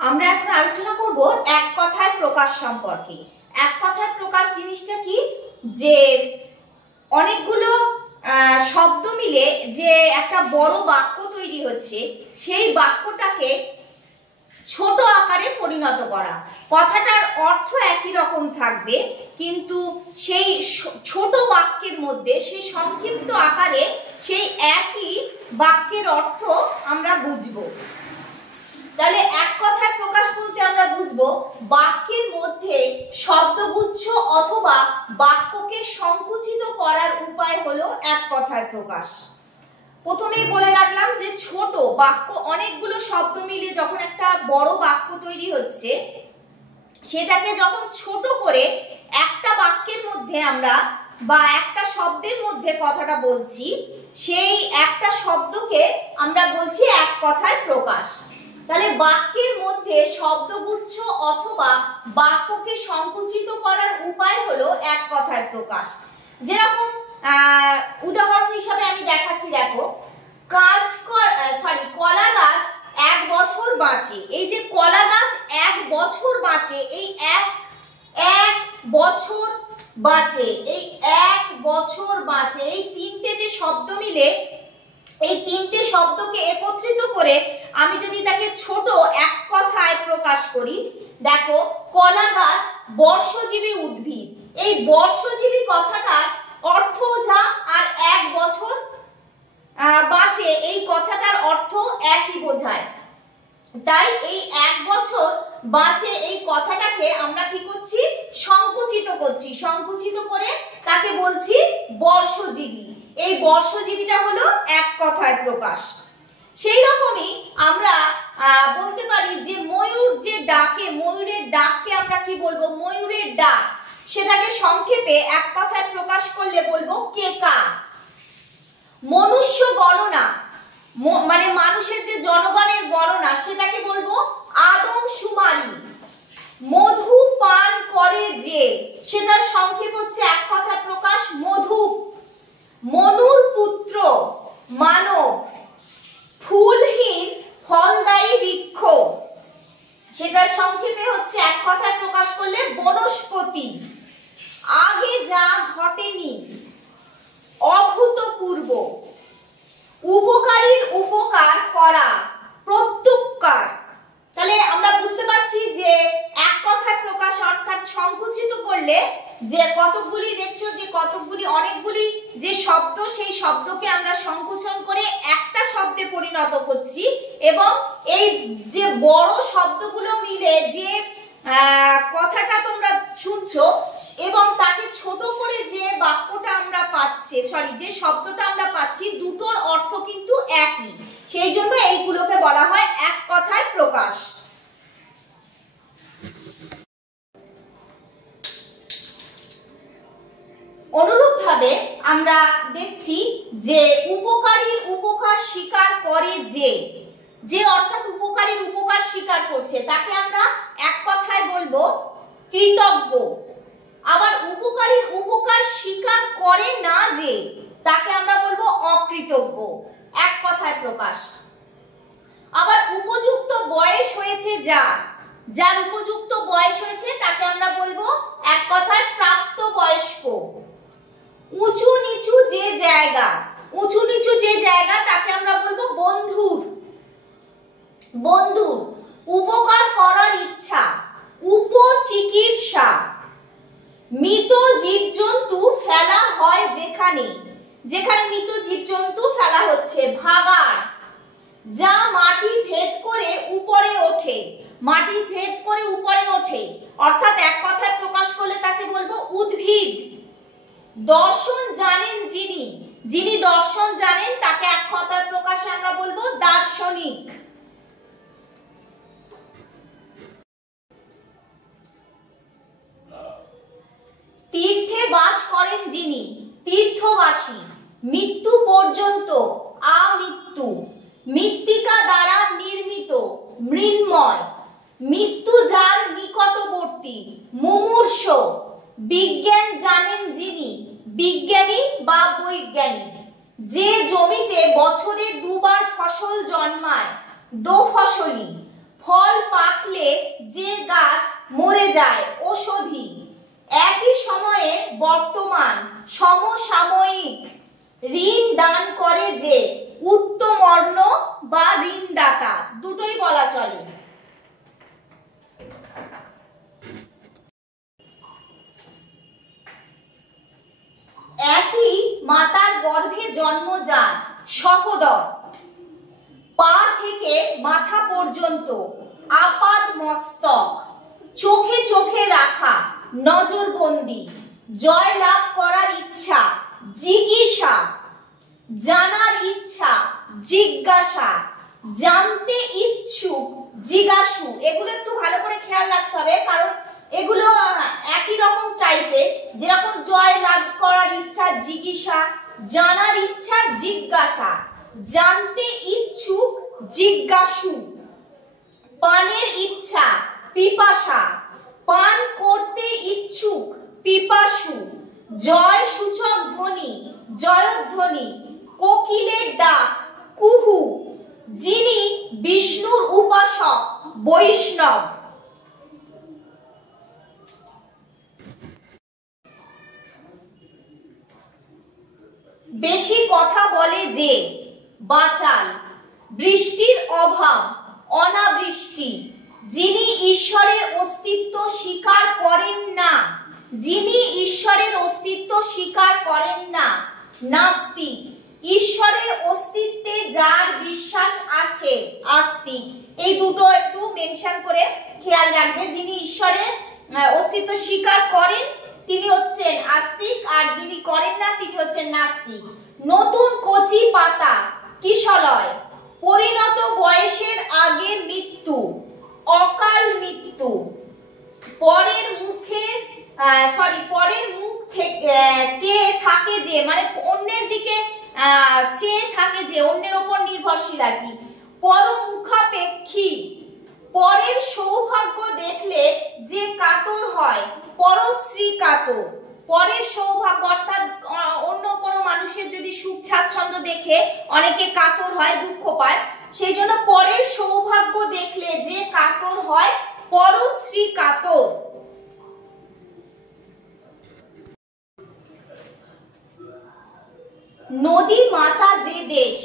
আমরা এখন আলোচনা করব এক কথায় প্রকাশ সম্পর্কে। এক কথায় প্রকাশ জিনিসটা কি, যে অনেকগুলো শব্দ মিলে যে একটা বড় বাক্য তৈরি হচ্ছে, সেই বাক্যটাকে ছোট আকারে পরিণত করা। কথাটার অর্থ একই রকম থাকবে, কিন্তু সেই ছোট বাক্যের মধ্যে সেই সংক্ষিপ্ত আকারে সেই একই বাক্যের অর্থ আমরা বুঝবো। তাহলে এক কথায় প্রকাশ বলতে আমরা বুঝবো বাক্যের মধ্যে শব্দগুচ্ছ অথবা বাক্যকে সংকুচিত করার উপায় হলো এক কথায় প্রকাশ। প্রথমেই বলে রাখলাম যে ছোট বাক্য, অনেকগুলো শব্দ মিলে যখন একটা বড় বাক্য তৈরি হচ্ছে, সেটাকে যখন ছোট করে একটা বাক্যের মধ্যে আমরা বা একটা শব্দের মধ্যে কথাটা বলছি, সেই একটা শব্দকে আমরা বলছি এক কথায় প্রকাশ। তাহলে বাক্যের মধ্যে শব্দগুচ্ছ অথবা বাক্যকে সংকুচিত করার উপায় হলো এক কথায় প্রকাশ। যেরকম উদাহরণ হিসাবে আমি দেখাচ্ছি, দেখো, কলা গাছ 1 বছর বাঁচে। এই যে কলা গাছ 1 বছর বাঁচে, এই এক বছর বাঁচে, এই 1 বছর বাঁচে, এই তিনটে যে শব্দ মিলে, এই তিনটে শব্দকে একত্রিত করে আমি যদি তাকে ছোট এক কথায় প্রকাশ করি, দেখো, কলা গাছ বর্ষজীবী উদ্ভিদ। এই বর্ষজীবী কথাটার অর্থ যা, আর 1 বছর বাঁচে, এই কথাটার অর্থ একই বোঝায়। তাই এই 1 বছর বাঁচে এই কথাটাকে আমরা কি করছি, সংকুচিত করছি। সংকুচিত করে তাকে বলছি বর্ষজীবী। এই বর্ষজীবীটা হলো এক কথায় প্রকাশ। সেই রকমই আমরা বলতে পারি যে ময়ূর যে ডাকে, ময়ূরের ডাককে আমরা কি বলবো, ময়ূরের ডাক। সেটাকে সংক্ষেপে এক কথায় প্রকাশ করলে বলবো কেকা। মনুষ্য গণনা, মানে মানুষের যে জনগণের গণনা, সেটাকে বলবো আদমশুমারি। মধু পান করে যে, সেটার সংক্ষেপ হচ্ছে এক কথায় প্রকাশ মধু। মনুর পুত্র মানব। ফুলহীন ফলদায়ী বৃক্ষ, সেটার সংক্ষেপে হচ্ছে এক কথায় প্রকাশ করলে বনস্পতি। আগে যা ঘটেনি, অভূতপূর্ব। উপকারীর উপকার করা, প্রত্যুপকার। তাহলে আমরা বুঝতে পারছি যে এক কথায় প্রকাশ অর্থাৎ সংকুচিত করলে যে কতকগুলি, দেখছো যে কতকগুলি, অনেকগুলি যে শব্দ, সেই শব্দকে আমরা সংকুচন করে একটা শব্দে পরিণত করছি, এবং এই যে বড় শব্দগুলো মিলে যে কথাটা তোমরা শুনছো, এবং তাকে ছোট করে যে বাক্যটা আমরা পাচ্ছি, যে শব্দটা আমরা পাচ্ছি, দুটোর অর্থ কিন্তু একই। সেই জন্য এইগুলোকে বলা হয় এক কথায় প্রকাশ। অনুরূপভাবে আমরা দেখছি যে উপকারীর উপকার স্বীকার করে যে অর্থাৎ উপকারীর উপকার স্বীকার করছে, তাকে আমরা এক কথায় বলবো কৃতজ্ঞ। আবার উপকারীর উপকার স্বীকার করে না যে, তাকে আমরা বলবো অকৃতজ্ঞ। এক কথায় প্রকাশ। আবার উপযুক্ত বয়স হয়েছে যার উপযুক্ত বয়স হয়েছে, তাকে আমরা বলবো এক কথায় প্রাপ্তবয়স্ক। উঁচু নিচু যে জায়গা, উঁচু নিচু যে জায়গা, তাকে আমরা বলবো বন্ধু। উপকার করার ইচ্ছা, উপচিকিৎসা। মৃত জীবজন্তু ফেলা হয় যেখানে মৃত জীবজন্তু ফেলা হচ্ছে, ভাগাড়। যা মাটি ভেদ করে উপরে ওঠে, মাটি ভেদ করে উপরে ওঠে, অর্থাৎ এক কথায় প্রকাশ করলে তাকে বলবো উদ্ভিদ। দর্শন জানেন যিনি দর্শন জানেন, তাকে এক কথায় প্রকাশে আমরা বলবো দার্শনিক। তীর্থে বাস করেন যিনি, তীর্থবাসী। মৃত্যু পর্যন্ত, আমৃত্যু। মৃত্তিকা দ্বারা নির্মিত, মৃন্ময়। মৃত্যু যার নিকটবর্তী, মুমূর্ষ। বিজ্ঞান জানেন যিনি, বিজ্ঞানী বা বৈজ্ঞানিক। যে জমিতে বছরে 2 বার ফসল জন্মায়, দোফসলি। ফল পাকলে যে গাছ মরে যায় ঔষধি। একই সময়ে বর্তমান সমসাময়িক। ঋণ দান করে যে উত্তম অর্ণ বা ঋণদাতা, দুটোই বলা চলে। একই মাতার গর্ভে জন্মজাত সহোদর। পা থেকে মাথা পর্যন্ত আপাদ মস্তক। চোখে চোখে রাখা নজরবন্দি। জয় লাভ করার ইচ্ছা জিজ্ঞাসা। জানার ইচ্ছা জিজ্ঞাসা। জানতে ইচ্ছুক জিজ্ঞাসু। এগুলো একটু ভালো করে খেয়াল রাখতে হবে, কারণ এগুলো একই রকম টাইপের। যেরকম জয় লাভ করার ইচ্ছা জিজ্ঞাসা, জানার ইচ্ছা জিজ্ঞাসা, জানতে ইচ্ছুক জিজ্ঞাসু। পানের ইচ্ছা পিপাসা। পান করতে ইচ্ছুক পিপাসু। জয় সূচক ধ্বনি জয়ধ্বনি। কোকিলের ডাক কুহু। যিনি বিষ্ণুর উপাসক বৈষ্ণব। বেশি কথা বলে যে বাচাল। বৃষ্টির অভাব অনাবৃষ্টি। যিনি ঈশ্বরের অস্তিত্ব স্বীকার করেন না। যিনি ঈশ্বরের অস্তিত্ব স্বীকার করেন না নাস্তিক। ঈশ্বরের অস্তিত্বে যার বিশ্বাস আছে আস্তিক। এই দুটো একটু মেনশন করে খেয়াল রাখবে। যিনি ঈশ্বরের অস্তিত্ব স্বীকার করেন তিনি হচ্ছেন আস্তিক, আর যিনি করেন না তিনি হচ্ছেন নাস্তিক। নতুন কচি পাতা কিশলয়। পরিণত বয়সের আগে মৃত্যু অকাল মৃত্যু। পরের মুখ থেকে চেয়ে থাকে যে, মানে অন্যের দিকে চেয়ে থাকে যে, অন্যের উপর নির্ভরশীল আর কি। পরমুখাপেক্ষী। পরের সৌভাগ্য দেখলে যে কাতর হয় পরশ্রী কাতর। পরের সৌভাগ্য অর্থাৎ অন্য কোনো মানুষের যদি সুখ স্বাচ্ছন্দ্য দেখে অনেকে কাতর হয়, দুঃখ পায়। সেই জন্য পরের সৌভাগ্য দেখলে যে কাতর হয় পরশ্রী কাতর। নদী মাতা যে দেশ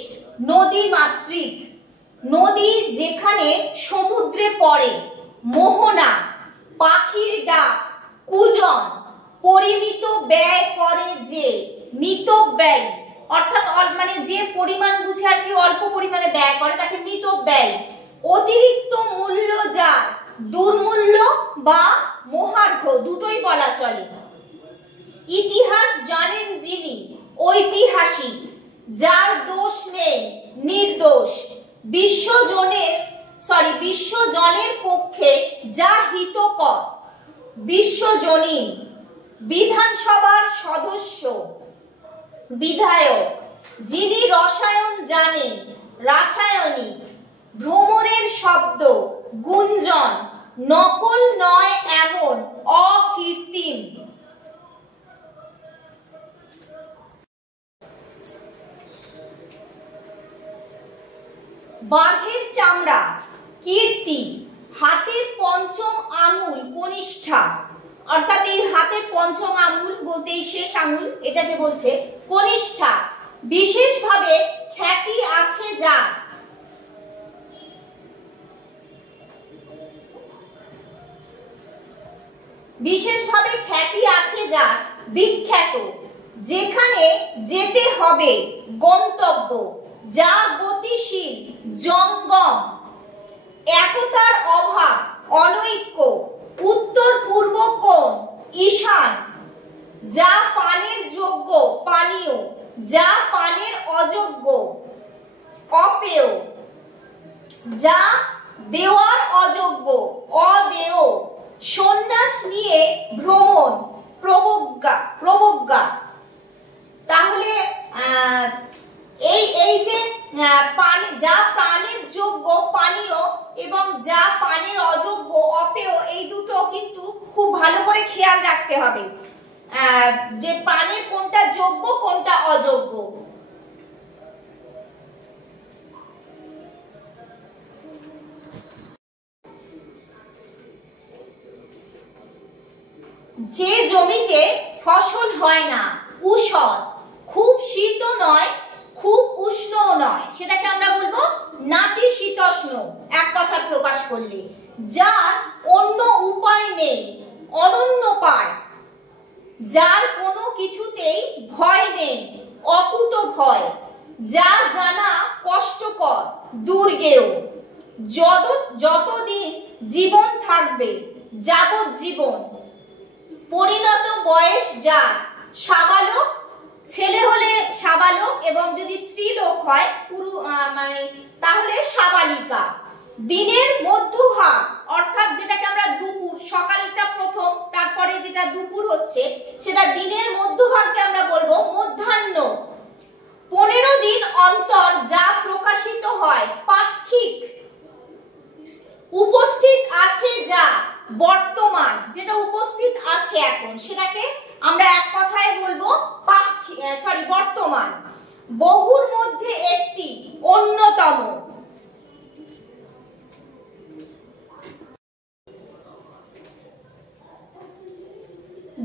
নদী মাতৃক। নদী যেখানে সমুদ্রে পড়ে মোহনা। পাখির ডাক কুজন। পরিমিত ব্যয় করে যে মিত ব্যয়, অর্থাৎ মানে যে পরিমাণ বুঝে আর কি অল্প পরিমাণে ব্যয় করে তাকে মিত ব্যয়। অতিরিক্ত মূল্য যার দুর্মূল্য বা মহার্ঘ, দুটোই বলা চলে। ইতিহাস জানেন যিনি ঐতিহাসিক। যার দোষ নেই নির্দোষ। বিশ্বজনের পক্ষে যা হিতকর বিশ্বজনীন। বিধানসভার সদস্য বিধায়ক। যিনি রসায়ন জানেন রাসায়নিক। ভ্রমরের শব্দ গুঞ্জন। নকল নয় এমন অকৃত্রিম। বাঘের চামড়া কীর্তি। হাতের পঞ্চম আঙুল কনিষ্ঠা, অর্থাৎ এই হাতের পঞ্চম আঙুল বলতে এই শেষ আঙুল, এটাকে বলছে কনিষ্ঠা। বিশেষভাবে খ্যাতি আছে যার। বিশেষভাবে খ্যাতি আছে যার বিখ্যাত। যেখানে যেতে হবে গন্তব্য। যা গতিশীল জঙ্গম। একতার অভাব অনৈক্য। উত্তর পূর্ব কোণ ঈশান। যা পানের যোগ্য পানীয়। যা পানের অযোগ্য অপেয়। যা দেওয়ার অযোগ্য অদেয়। সন্ন্যাস নিয়ে ভ্রমণ প্রবজ্ঞা। তাহলে এই যে পানি, যা প্রাণের যোগ্য পানীয় এবং যা পানের অযোগ্য অপেয়, এই দুটো কিন্তু খুব ভালো করে খেয়াল রাখতে হবে যে পানের কোনটা যোগ্য কোনটা অযোগ্য। যে জমিতে ফসল হয় না, ঊষর, খুব শীত নয় খুব উষ্ণও নয়, সেটাকে আমরা বলবো নাতিশীতোষ্ণ, এক কথা প্রকাশ করলে। যার অন্য উপায় নেই, অনন্য পায়, যার কোনো কিছুতেই ভয় নেই, অকুত ভয়, যা জানা কষ্টকর, দুর্গেয়, যতদিন জীবন থাকবে, যাবজ্জীবন, পরিণত বয়স যার, সাবালক, ছেলে হলে সাবালক এবং যদি স্ত্রীলোক হয় তাহলে সাবালিকা। দিনের মধ্যভাগ অর্থাৎ যেটাকে আমরা দুপুর, সকালটা প্রথম, তারপরে যেটা দুপুর হচ্ছে সেটা দিনের মধ্যভাগকে আমরা বলবো মধ্যাহ্ন। 15 দিন অন্তর যা প্রকাশিত হয়, পাক্ষিক। উপস্থিত আছে যা, বর্তমান, যেটা উপস্থিত আছে এখন সেটাকে আমরা এক কথায় বলবো বর্তমান। বহুর মধ্যে একটি, অন্যতম।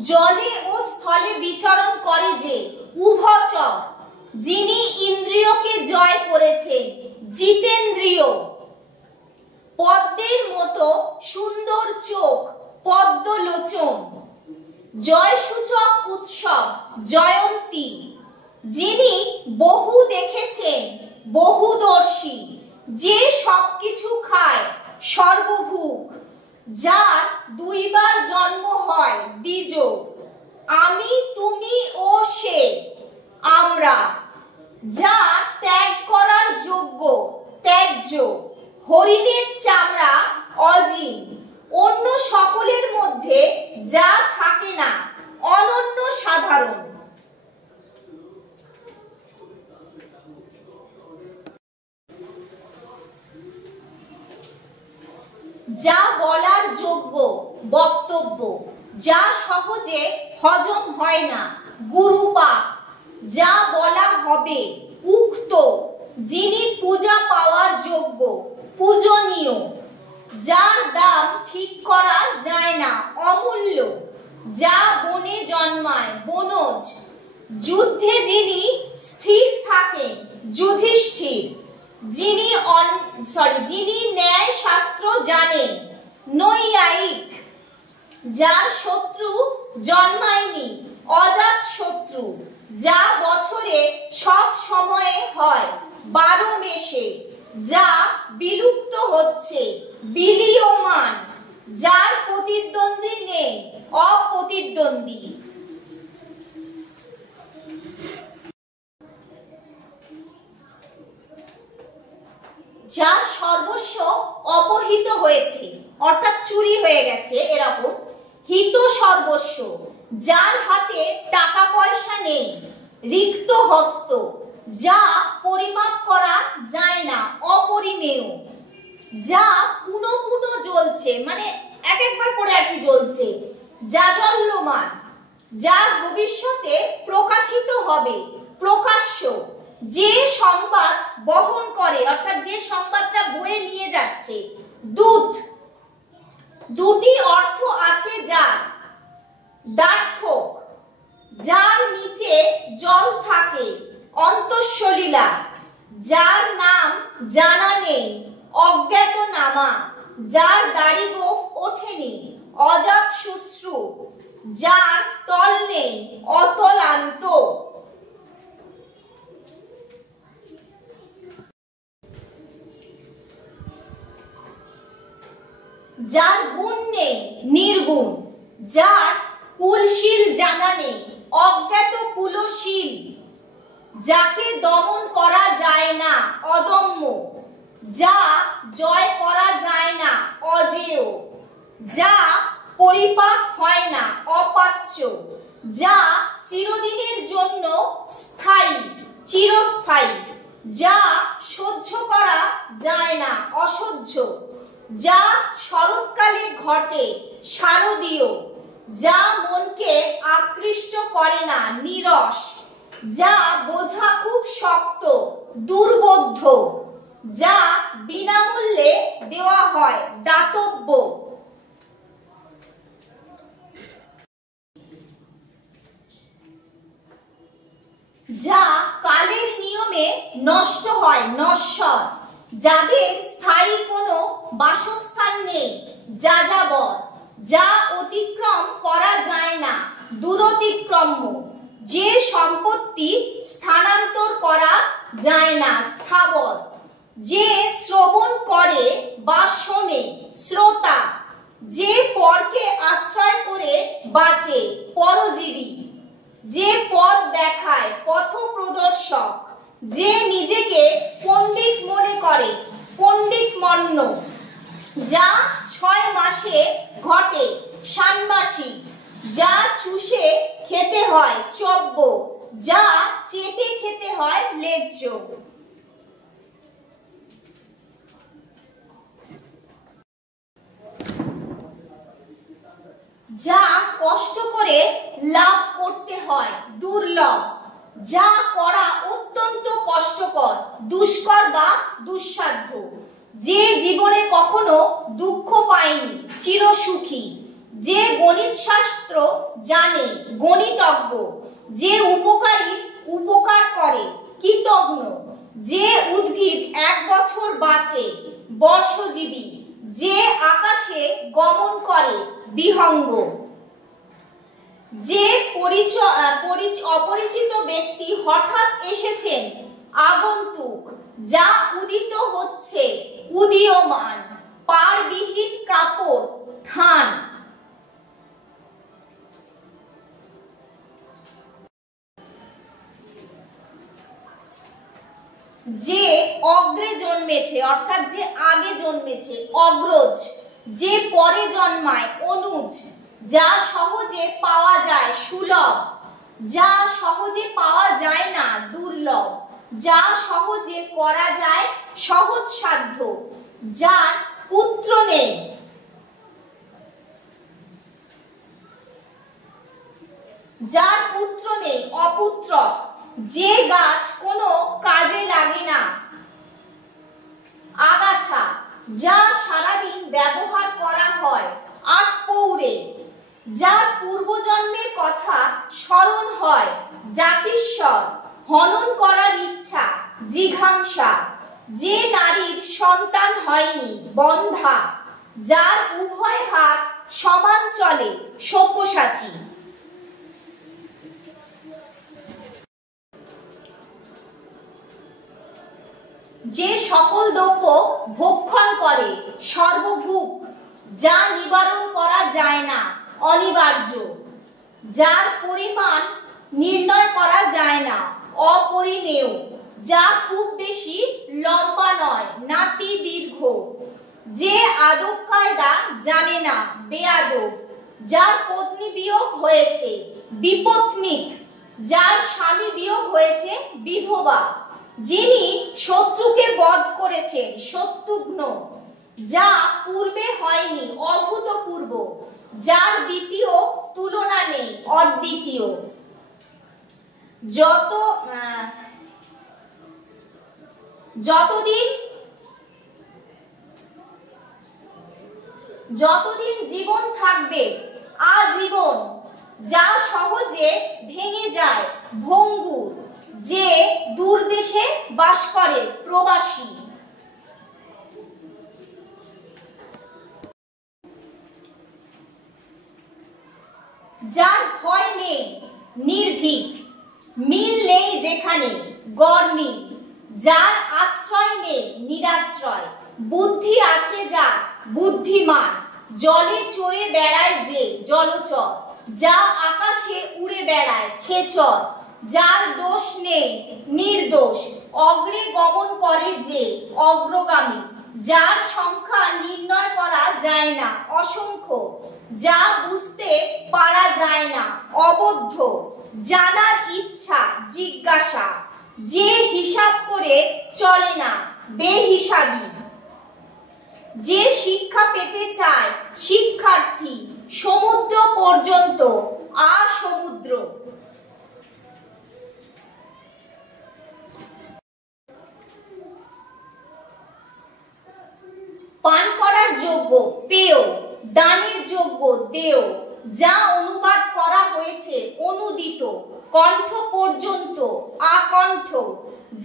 জলে ও স্থলে বিচরণ করে যে, উভচর, যিনি ইন্দ্রিয়কে জয় করেছেন, জিতেন্দ্রিয়। পদ্মের মতো সুন্দর চোখ, পদ্মলোচন, জয়সূচক উৎসব, জয়ন্তী। যিনি বহু দেখেছেন, বহুদর্শী, যে সবকিছু খায়, সর্বভূক, যার দুইবার জন্ম হয়, দ্বিজ। আমি, তুমি ও সে, আমরা। যা ত্যাগ করার যোগ্য, ত্যায্য। হরিণের চামড়া, অজিন। অন্য সকলের মধ্যে যা থাকে না, অনন্য সাধারণ। যা বলার যোগ্য, বক্তব্য। যা সহজে হজম হয় না, গুরুপাক। যা বলা হবে, উক্ত। যিনি পূজা পাওয়ার যোগ্য, পূজনীয়। যার দাম ঠিক করা যায় না, অমূল্য। যা বনে জন্মায়, বনজ। যুদ্ধে যিনি স্থির থাকেন, যুধিষ্ঠির। যিনি ন্যায় শাস্ত্র জানেন, নৈয়ায়িক। যার শত্রু জন্মায়নি, অজাত শত্রু। যা বছরে সব সময়ে হয়, 12 মেশে। যা বিলুপ্ত হচ্ছে, বিলীয়মান। যার প্রতিদ্বন্দ্বী নেই, অপ্রতিদ্বন্দ্বী। যার সর্বস্ব অপহৃত হয়েছে, অর্থাৎ চুরি হয়ে গেছে, এরকম। হিত সর্বস্ব, যার হাতে টাকা পয়সা নেই, রিক্ত হস্ত। যা পরিমাপ করা যায় না, অপরিমেয়। যা পুনঃ পুনঃ জ্বলছে, মানে এক একবার করে আর কি জ্বলছে, জাজ্বল্যমান। যা ভবিষ্যতে প্রকাশিত হবে, প্রকাশ্য। যে সংবাদ বহন করে, অর্থাৎ যে সংবাদটা বয়ে নিয়ে যাচ্ছে, দূত। দুটি অর্থ আছে যার, দ্বার্থক। যার নিচে জল থাকে, অন্তঃসলীলা। যার নাম জানা নেই, অজ্ঞাতনামা। যার দাড়ি গোঁফ ওঠেনি, অজাত শুশ্রু। যার তল নেই, অতলান্ত। যার গুণ নেই, নির্গুণ। যার কুলশীল জানা নেই, অজ্ঞাত কুলশীল। যাকে দমন করা যায় না, অদম্য। যা জয় করা যায় না, অজেয়। যা পরিপাক হয় না, অপাচ্য। যা চিরদিনের জন্য স্থায়ী, চিরস্থায়ী। যা সহ্য করা যায় না, অসহ্য। যা শরৎকালে ঘটে, শারদীয়। যা মনকে আকৃষ্ট করে না, নীরস। যা বোঝা খুব শক্ত, দুর্বোধ্য। যা বিনামূল্যে দেওয়া হয়, দাতব্য। নশ্বর। যাদের স্থায়ী কোনো বাসস্থান নেই যাযাবর। যা অতিক্রম করা যায় না দূরতিক্রম্য। যে সম্পত্তি স্থানান্তর করা যায় না স্থাবর। যে শ্রবণ করে বা শোনে শ্রোতা। যে পরকে আশ্রয় করে বাঁচে পরজীবী। যে পথ দেখায় পথপ্রদর্শক। যে নিজেকে পণ্ডিত মনে করে পণ্ডিতমন্য। যা 6 মাসে ঘটে ষান্মাসিক। যা চুষে খেতে হয় চব্য। যা চেটে খেতে হয় লেজ্জ। যা কষ্ট করে লাভ করতে হয় দুর্লভ। যা করা অত্যন্ত কষ্টকর দুষ্কর বা দুঃসাধ্য। যে জীবনে কখনো দুঃখ পায়নি চিরসুখী। যে গণিত শাস্ত্র জানে গণিতজ্ঞ। যে উপকারী উপকার করে কৃতজ্ঞ। যে উদ্ভিদ 1 বছর বাঁচে বর্ষজীবী। যে আকাশে গমন করে বিহঙ্গ। যে অপরিচিত ব্যক্তি হঠাৎ এসেছেন আগন্তুক। যা উদিত হচ্ছে উদীয়মান। পাড়বিহীন কাপড় থান। যে অগ্রে জন্মেছে অর্থাৎ যে আগে জন্মেছে অগ্রজ। যে পরে জন্মায় অনুজ। যা সহজে পাওয়া যায় সুলভ। যা সহজে পাওয়া যায় না দুর্লভ। যা সহজে করা যায় সহজ সাধ্য। যার পুত্র নেই অপুত্রক। যে গাছ কোনো কাজে লাগে না আগাছা। যা সারাদিন ব্যবহার করা হয় আটপৌরে। যার পূর্বজন্মের কথা স্মরণ হয় জাতিস্বর। হনন করার ইচ্ছা জিঘাংসা। যে নারীর সন্তান হয়নি বন্ধা। যার উভয় হাত সমান চলে সব্যসাচী। যে সকল দ্রব্য ভক্ষণ করে সর্বভূক। যা নিবারণ করা যায় না অনিবার্য। যার পরিমাণ নির্ণয় করা যায় না অপরিমেয়। যা খুব বেশি লম্বা নয় নাতি দীর্ঘ। যে আদব কায়দা জানে না বেয়াদব। যার পত্নী বিয়োগ হয়েছে বিপত্নিক। যার স্বামী বিয়োগ হয়েছে বিধবা। যিনি শত্রুকে বধ করেছেন শত্রুঘ্ন। যা পূর্বে হয়নি অভূতপূর্ব। যার দ্বিতীয় তুলনা নেই অদ্বিতীয়। যতদিন জীবন থাকবে আজীবন। যা সহজে ভেঙে যায় ভঙ্গুর। যে দূর দেশে বাস করে প্রবাসী। যার ভয় নেই নির্ভীক। মিল নেই যেখানে গরমিল। যার আশ্রয় নেই নিরাশ্রয়। বুদ্ধি আছে যার বুদ্ধিমান। জলে চড়ে বেড়ায় যে জলচর। যা আকাশে উড়ে বেড়ায় খেচর। যার দোষ নেই নির্দোষ। অগ্রে গমন করে যে অগ্রগামী। যার সংখ্যা নির্ণয় করা যায় না অসংখ্য। যা বুঝতে পারা যায় না অবদ্ধ। জানার ইচ্ছা জিজ্ঞাসা। যে হিসাব করে চলে না বেহিসাবি। যে শিক্ষা পেতে চায় শিক্ষার্থী। সমুদ্র পর্যন্ত আসমুদ্র। পান করার যোগ্য পেয়। দানের যোগ্য দেয়। যা অনুবাদ করা হয়েছে অনুদিত। কণ্ঠ পর্যন্ত আকণ্ঠ,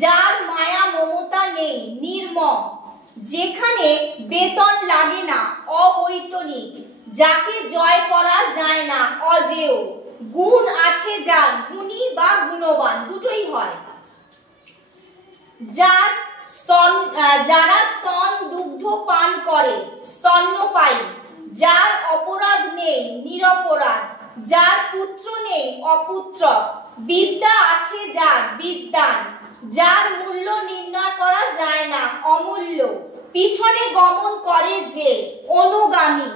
যার মায়া মমতা নেই নির্মম, যেখানে বেতন লাগে না অবৈতনিক, যাকে জয় করা যায় না অজেয়, গুণ আছে যার গুণী বা গুণবান দুটোই হয়, যারা স্তন দুগ্ধ পান করে স্তন্যপায়ী, যার অপরাধ নেই নিরপরাধ, যার পুত্র নেই অপুত্রক, বিদ্যা আছে যার বিদ্বান, যার মূল্য নির্ণয় করা যায় না অমূল্য, পিছনে গমন করে যে অনুগামী,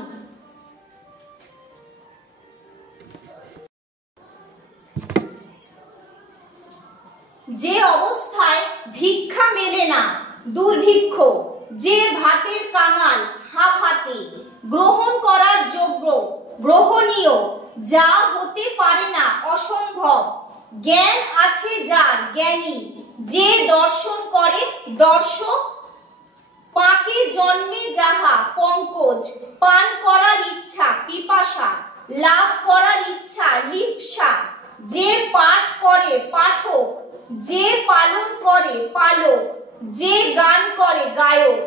যে অবস্থায় ভিক্ষা মেলে না দুর্ভিক্ষ, যে ভাতের কাঙাল হাফ হাতে, গ্রহণ করার যোগ্য গ্রহণীয়, যা হতে পারে না অসম্ভব, জ্ঞান আছে যার জ্ঞানী, যে দর্শন করে দর্শক, পাকে জন্মে যাহা পঙ্কজ, পান করার ইচ্ছা পিপাসা, লাভ করার ইচ্ছা লিপ্সা, যে পাঠ করে পাঠক, যে পালন করে পালক, যে গান করে গায়ক,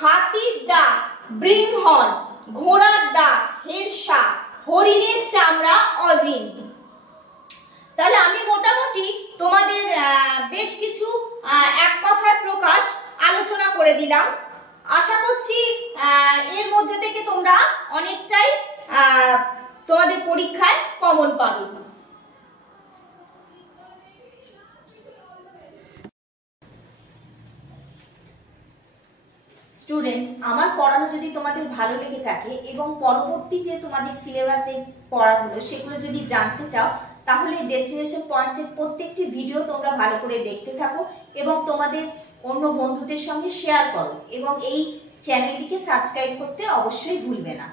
হাতির ডাক বৃহৎ, ঘোড়ার ডাক হেরসা, হরিণের চামড়া অজিন। তাহলে আমি মোটামুটি তোমাদের বেশ কিছু এক কথায় প্রকাশ আলোচনা করে দিলাম। আশা করছি এর মধ্যে থেকে তোমরা অনেকটাই তোমাদের পরীক্ষায় কমন পাবে। স্টুডেন্টস, আমার পড়ানো যদি তোমাদের ভালো লেগে থাকে এবং পরবর্তী যে তোমাদের সিলেবাসে পড়াগুলো সেগুলো যদি জানতে চাও, তাহলে ডেস্টিনেশন পয়েন্টস এর প্রত্যেকটি ভিডিও তোমরা ভালো করে দেখতে থাকো এবং তোমাদের অন্য বন্ধুদের সঙ্গে শেয়ার করো এবং এই চ্যানেলটিকে সাবস্ক্রাইব করতে অবশ্যই ভুলবে না।